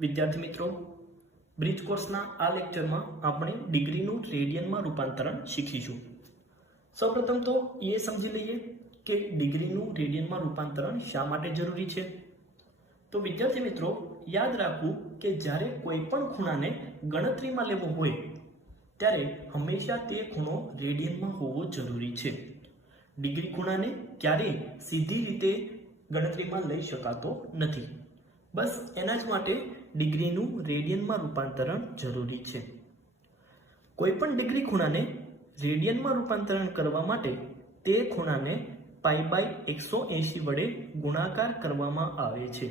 વિદ્યાર્થી મિત્રો, બ્રિજ કોર્સના આ લેક્ચરમાં આપણે ડિગ્રીનું રેડિયનમાં રૂપાંતરણ શીખીશું. સૌપ્રથમ તો એ સમજી લઈએ કે ડિગ્રીનું રેડિયનમાં રૂપાંતરણ શા માટે જરૂરી છે. તો વિદ્યાર્થી મિત્રો, યાદ રાખવું કે જ્યારે કોઈ પણ ખૂણાને ગણતરીમાં લેવો હોય ત્યારે હંમેશા તે ખૂણો રેડિયનમાં હોવો જરૂરી છે. ડિગ્રી ખૂણાને ક્યારેય સીધી રીતે ગણતરીમાં લઈ શકાતો નથી. બસ એના જ માટે ડિગ્રીનું રેડિયનમાં રૂપાંતરણ જરૂરી છે. કોઈપણ ડિગ્રી ખૂણાને રેડિયનમાં રૂપાંતરણ કરવા માટે તે ખૂણાને π/180 વડે ગુણાકાર કરવામાં આવે છે.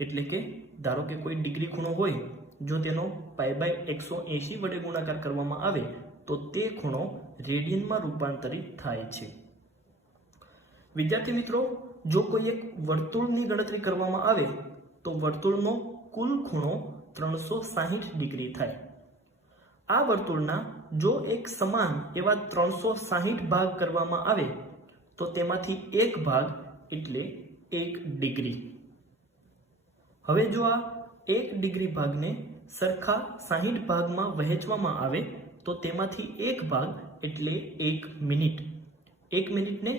એટલે કે ધારો કે કોઈ ડિગ્રી ખૂણો હોય, જો તેનો π/180 વડે ગુણાકાર કરવામાં આવે તો તે ખૂણો રેડિયનમાં રૂપાંતરિત થાય છે. વિદ્યાર્થી મિત્રો, જો કોઈ એક વર્તુળની ગણતરી કરવામાં આવે તો વર્તુળનો કુલ ખૂણો 360 ડિગ્રી થાય. આ વર્તુળના જો એક સમાન એવા 360 ભાગ કરવામાં આવે તો તેમાંથી એક ભાગ એટલે 1 ડિગ્રી. હવે જો આ 1 ડિગ્રી ભાગને સરખા 60 ભાગમાં વહેંચવામાં આવે તો તેમાંથી એક ભાગ એટલે 1 મિનિટ. 1 મિનિટને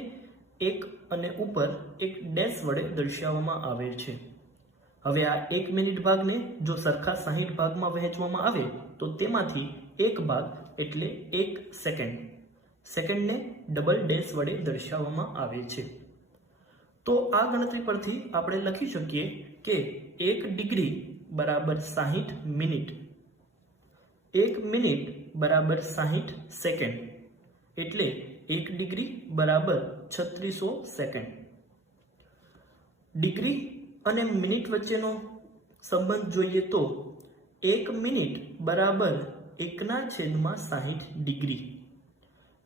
1 અને ઉપર એક ડેશ વડે દર્શાવવામાં આવે છે. હવે આ 1 મિનિટ ભાગને જો સરખા 60 ભાગમાં વહેંચવામાં આવે તો તેમાંથી એક ભાગ એટલે 1 સેકન્ડ. સેકન્ડને ડબલ ડેશ વડે દર્શાવવામાં આવે છે. તો આ ગણતરી પરથી આપણે લખી શકીએ કે 1 ડિગ્રી બરાબર 60 મિનિટ, 1 મિનિટ બરાબર 60 સેકન્ડ, એટલે 1 ડિગ્રી બરાબર 3600 સેકન્ડ. ડિગ્રી અને મિનિટ વચ્ચેનો સંબંધ જોઈએ તો 1 મિનિટ બરાબર 1/60 ડિગ્રી.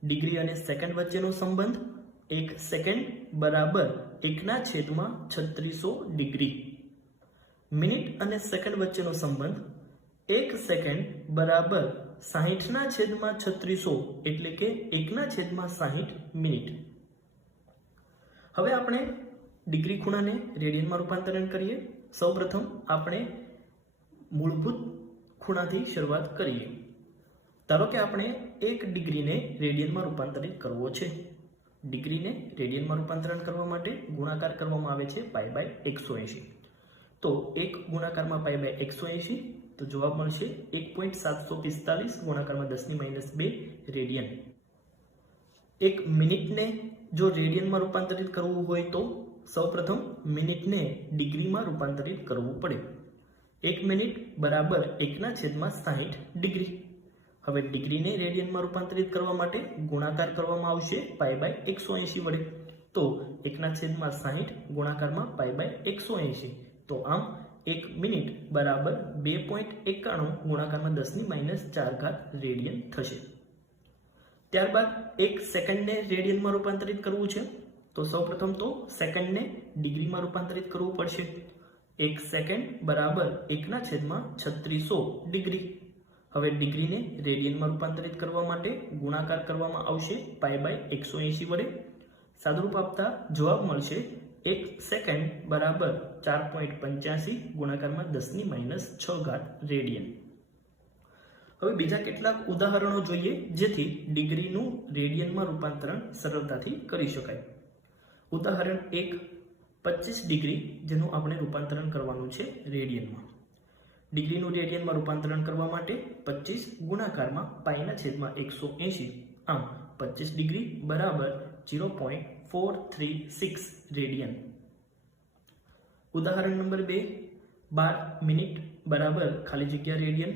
ડિગ્રી અને સેકન્ડ વચ્ચેનો સંબંધ 1 સેકન્ડ બરાબર 1/3600 ડિગ્રી. મિનિટ અને સેકન્ડ વચ્ચેનો સંબંધ 1 સેકન્ડ બરાબર 60/3600 એટલે કે 1/60 મિનિટ. હવે આપણે ડિગ્રી ખૂણાને રેડિયનમાં રૂપાંતરણ કરીએ. સૌપ્રથમ આપણે મૂળભૂત ખૂણાથી શરૂઆત કરીએ. ધારો કે આપણે 1 ડિગ્રીને રેડિયનમાં રૂપાંતરિત કરવો છે. ડિગ્રીને રેડિયનમાં રૂપાંતરણ કરવા માટે ગુણાકાર કરવામાં આવે છે π/180. તો 1 ગુણાકારમાં π/180 તો જવાબ મળશે 1.745 ગુણાકારમાં 10⁻² રેડિયન. 1 મિનિટને જો રેડિયનમાં રૂપાંતરિત કરવું હોય તો સૌપ્રથમ મિનિટને ડિગ્રીમાં રૂપાંતરિત કરવું પડે. 1 મિનિટ બરાબર 1/60 ડિગ્રી. હવે ડિગ્રીને રેડિયનમાં રૂપાંતરિત કરવા માટે ગુણાકાર કરવામાં આવશે π/180 વડે. તો 1/60 ગુણાકારમાં π/180. તો આમ 1 મિનિટ બરાબર 2.91 ગુણાકારમાં 10⁻⁴ રેડિયન થશે. ત્યારબાદ 1 સેકન્ડને રેડિયનમાં રૂપાંતરિત કરવું છે તો સૌપ્રથમ તો સેકન્ડને ડિગ્રીમાં રૂપાંતરિત કરવું પડશે. 1 સેકન્ડ બરાબર 1/3600 ડિગ્રી. હવે ડિગ્રીને રેડિયનમાં રૂપાંતરિત કરવા માટે ગુણાકાર કરવામાં આવશે π/180 વડે. સાદુરૂપ આપતા જવાબ મળશે 1 સેકન્ડ બરાબર 4.85 ગુણાકારમાં 10⁻⁶ રેડિયન. હવે બીજા કેટલાક ઉદાહરણો જોઈએ જેથી ડિગ્રીનું રેડિયનમાં રૂપાંતરણ સરળતાથી કરી શકાય. ઉદાહરણ 1, 25 ડિગ્રી, જેનું આપણે રૂપાંતરણ કરવાનું છે રેડિયનમાં. ડિગ્રીનું રેડિયનમાં રૂપાંતરણ કરવા માટે 25 ગુણાકારમાં π/180. આમ 25 ડિગ્રી બરાબર 0.436 રેડિયન. ઉદાહરણ નંબર 2, 12 મિનિટ બરાબર ખાલી જગ્યા રેડિયન.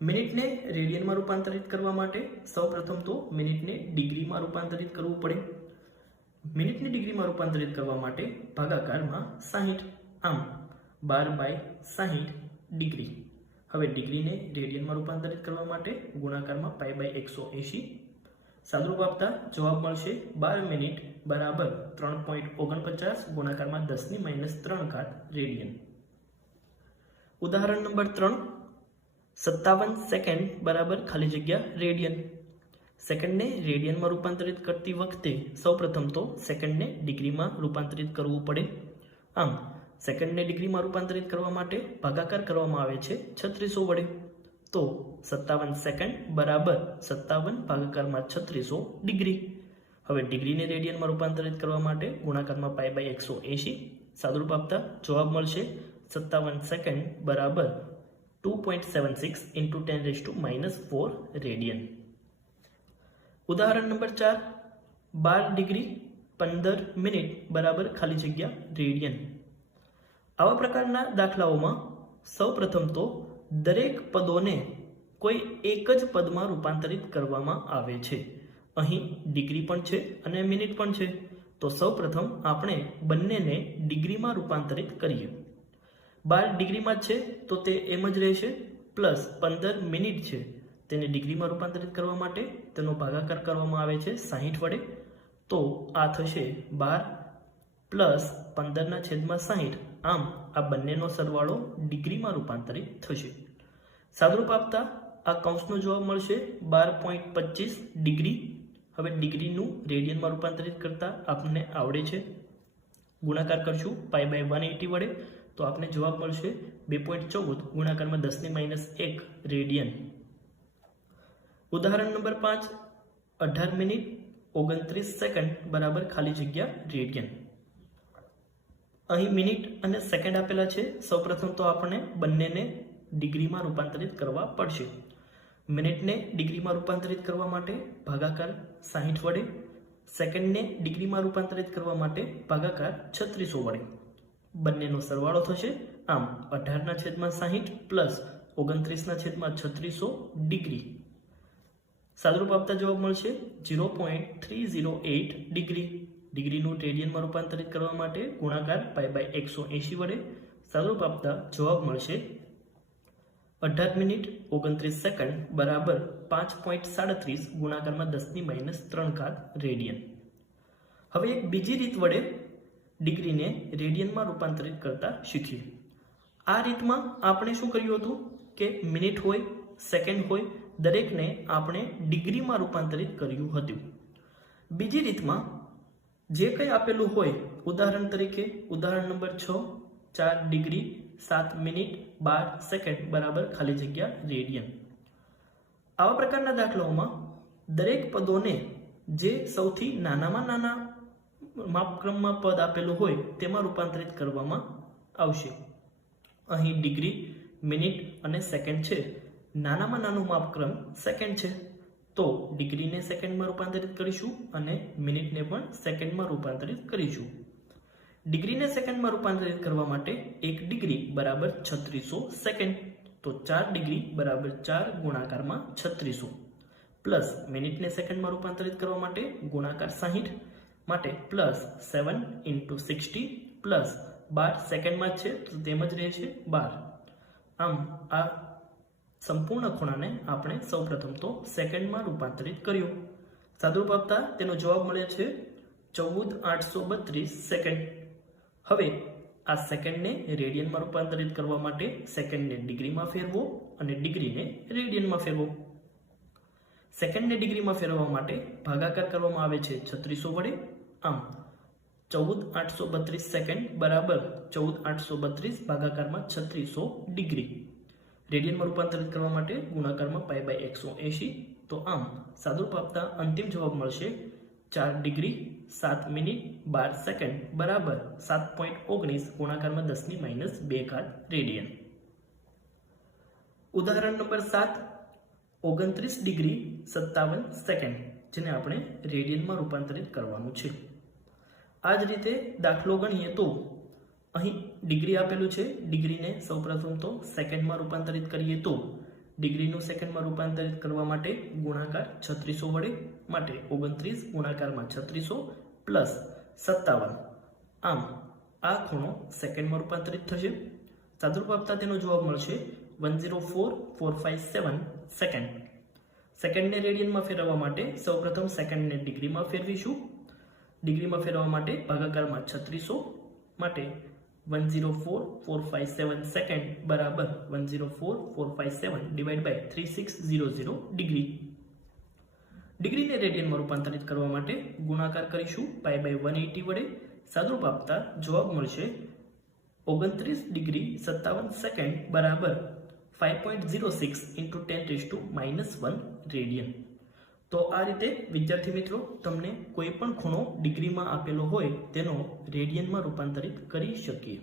મિનિટને રેડિયનમાં રૂપાંતરિત કરવા માટે સૌપ્રથમ તો મિનિટને ડિગ્રીમાં રૂપાંતરિત કરવું પડે. મિનિટને ડિગ્રીમાં રૂપાંતરિત કરવા માટે ભાગાકારમાં 60. આમ 12/60 ડિગ્રી. હવે ડિગ્રીને રેડિયનમાં રૂપાંતરિત કરવા માટે ગુણાકારમાં π/180. સાદુરૂપ આપતા જવાબ મળશે 12 મિનિટ બરાબર 3.49 ગુણાકારમાં 10⁻³ રેડિયન. ઉદાહરણ નંબર 3, 57 સેકન્ડ બરાબર ખાલી જગ્યા રેડિયન. સેકન્ડને રેડિયનમાં રૂપાંતરિત કરતી વખતે સૌપ્રથમ તો સેકન્ડને ડિગ્રીમાં રૂપાંતરિત કરવું પડે. આમ સેકન્ડને ડિગ્રીમાં રૂપાંતરિત કરવા માટે ભાગાકાર કરવામાં આવે છે 3600 વડે. તો 57 સેકન્ડ બરાબર 57 ભાગાકારમાં 3600 ડિગ્રી. હવે ડિગ્રીને રેડિયનમાં રૂપાંતરિત કરવા માટે ગુણાકારમાં π/180 સાદુરૂપ આપતા જવાબ મળશે 57 સેકન્ડ બરાબર 2.76 × 10⁻⁻4 રેડિયન. ઉદાહરણ નંબર 4, 12 ડિગ્રી 15 મિનિટ બરાબર ખાલી જગ્યા રેડિયન. આવા પ્રકારના દાખલાઓમાં સૌપ્રથમ તો દરેક પદોને કોઈ એક જ પદમાં રૂપાંતરિત કરવામાં આવે છે. અહીં ડિગ્રી પણ છે અને મિનિટ પણ છે. તો સૌપ્રથમ આપણે બંનેને ડિગ્રીમાં રૂપાંતરિત કરીએ. 12 ડિગ્રીમાં છે તો તે એમ જ રહેશે, પ્લસ 15 મિનિટ છે તેને ડિગ્રીમાં રૂપાંતરિત કરવા માટે તેનો ભાગાકાર કરવામાં આવે છે 60 વડે. તો આ થશે 12 પ્લસ 15/60. આમ આ બંનેનો સરવાળો ડિગ્રીમાં રૂપાંતરિત થશે. સાદુરૂપ આપતા આ કૌંસનો જવાબ મળશે 12.25 ડિગ્રી. હવે ડિગ્રીનું રેડિયનમાં રૂપાંતરિત કરતા આપણને આવડે છે. ગુણાકાર કરશું π/180 વડે તો આપણે જવાબ મળશે 2.14 ગુણાકારમાં 10⁻1 રેડિયન. ઉદાહરણ નંબર 5, 18 મિનિટ 29 સેકન્ડ બરાબર ખાલી જગ્યા રેડિયન. અહીં મિનિટ અને સેકન્ડ આપેલા છે. સૌપ્રથમ તો આપણે બંનેને ડિગ્રીમાં રૂપાંતરિત કરવા પડશે. મિનિટને ડિગ્રીમાં રૂપાંતરિત કરવા માટે ભાગાકાર 60 વડે, સેકન્ડને ડિગ્રીમાં રૂપાંતરિત કરવા માટે ભાગાકાર 3600 વડે. બંનેનો સરવાળો થશે. આમ 18/60 પ્લસ 29/3600 ડિગ્રી. સાદુરૂપ આપતા જવાબ મળશે 0.308 ડિગ્રી. ડિગ્રીનું રેડિયનમાં રૂપાંતરિત કરવા માટે ગુણાકાર π/180 વડે. સાદુરૂપ આપતા જવાબ મળશે 18 મિનિટ 29 સેકન્ડ બરાબર 5.37 ગુણાકારમાં 10⁻³ રેડિયન. હવે એક બીજી રીત વડે ડિગ્રીને રેડિયનમાં રૂપાંતરિત કરતા શીખીએ. આ રીતમાં આપણે શું કર્યું હતું કે મિનિટ હોય, સેકન્ડ હોય, દરેકને આપણે ડિગ્રીમાં રૂપાંતરિત કર્યું હતું. બીજી રીતમાં જે કંઈ આપેલું હોય, ઉદાહરણ તરીકે ઉદાહરણ નંબર 6, 4 ડિગ્રી 7 મિનિટ 12 સેકન્ડ બરાબર ખાલી જગ્યા રેડિયન. આવા પ્રકારના દાખલાઓમાં દરેક પદોને જે સૌથી નાનામાં નાના માપક્રમમાં પદ આપેલું હોય તેમાં રૂપાંતરિત કરવામાં આવશે. અહીં ડિગ્રી, મિનિટ અને સેકન્ડ છે. નાનામાં નાનું માપક્રમ સેકન્ડ છે. તો ડિગ્રીને સેકન્ડમાં રૂપાંતરિત કરીશું અને મિનિટને પણ સેકન્ડમાં રૂપાંતરિત કરીશું. ડિગ્રીને સેકન્ડમાં રૂપાંતરિત કરવા માટે 1 ડિગ્રી બરાબર 3600 સેકન્ડ. તો 4 ડિગ્રી બરાબર 4 ગુણાકારમાં 3600 પ્લસ મિનિટને સેકન્ડમાં રૂપાંતરિત કરવા માટે ગુણાકાર 60 માટે પ્લસ 7 × 60 પ્લસ 12 સેકન્ડમાં છે તો તેમ જ રહે છે 12. આમ આ સંપૂર્ણ ખૂણાને આપણે સૌપ્રથમ તો સેકન્ડમાં રૂપાંતરિત કર્યો. સાદુરૂપ આપતા તેનો જવાબ મળે છે 14,832 સેકન્ડ. હવે આ સેકન્ડને રેડિયનમાં રૂપાંતરિત કરવા માટે સેકન્ડને ડિગ્રીમાં ફેરવો અને ડિગ્રીને રેડિયનમાં ફેરવો. સેકન્ડને ડિગ્રીમાં ફેરવવા માટે ભાગાકાર કરવામાં આવે છે 3600 વડે. આમ 14,832 સેકન્ડ બરાબર 14,832 ભાગાકારમાં 3600 ડિગ્રી. રેડિયનમાં રૂપાંતરિત કરવા માટે ગુણાકારમાં π/180. તો આમ સાદુરૂપ આપતા અંતિમ જવાબ મળશે 4 ડિગ્રી 7 મિનિટ 12 સેકન્ડ બરાબર 7.19 ગુણાકારમાં 10⁻² રેડિયન. ઉદાહરણ નંબર 7, 29 ડિગ્રી 57 સેકન્ડ જેને આપણે રેડિયનમાં રૂપાંતરિત કરવાનું છે. આ જ રીતે દાખલો ગણીએ તો અહીં ડિગ્રી આપેલું છે. ડિગ્રીને સૌપ્રથમ તો સેકન્ડમાં રૂપાંતરિત કરીએ તો ડિગ્રીનું સેકન્ડમાં રૂપાંતરિત કરવા માટે ગુણાકાર 3600 વડે માટે 29 ગુણાકારમાં 3600 પ્લસ 57. આમ આ ખૂણો સેકન્ડમાં રૂપાંતરિત થશે. સાદુરૂપ આપતા તેનો જવાબ મળશે 104,457 સેકન્ડ. સેકન્ડને રેડિયનમાં ફેરવવા માટે સૌપ્રથમ સેકન્ડને ડિગ્રીમાં ફેરવીશું. ડિગ્રીમાં ફેરવવા માટે ભાગાકારમાં 3600 માટે 104,457 સેકન્ડ બરાબર 104,457 / 3600 ડિગ્રી. ડિગ્રીને રેડિયનમાં રૂપાંતરિત કરવા માટે ગુણાકાર કરીશું π/180 વડે. સાદુરૂપ આપતા જવાબ મળશે 29°57 બરાબર 5.06 ઇન્ટુ 10⁻⁻1 રેડિયન. તો આ રીતે વિદ્યાર્થી મિત્રો તમને કોઈ પણ ખૂણો ડિગ્રીમાં આપેલો હોય તેનો રેડિયનમાં રૂપાંતરિત કરી શકીએ.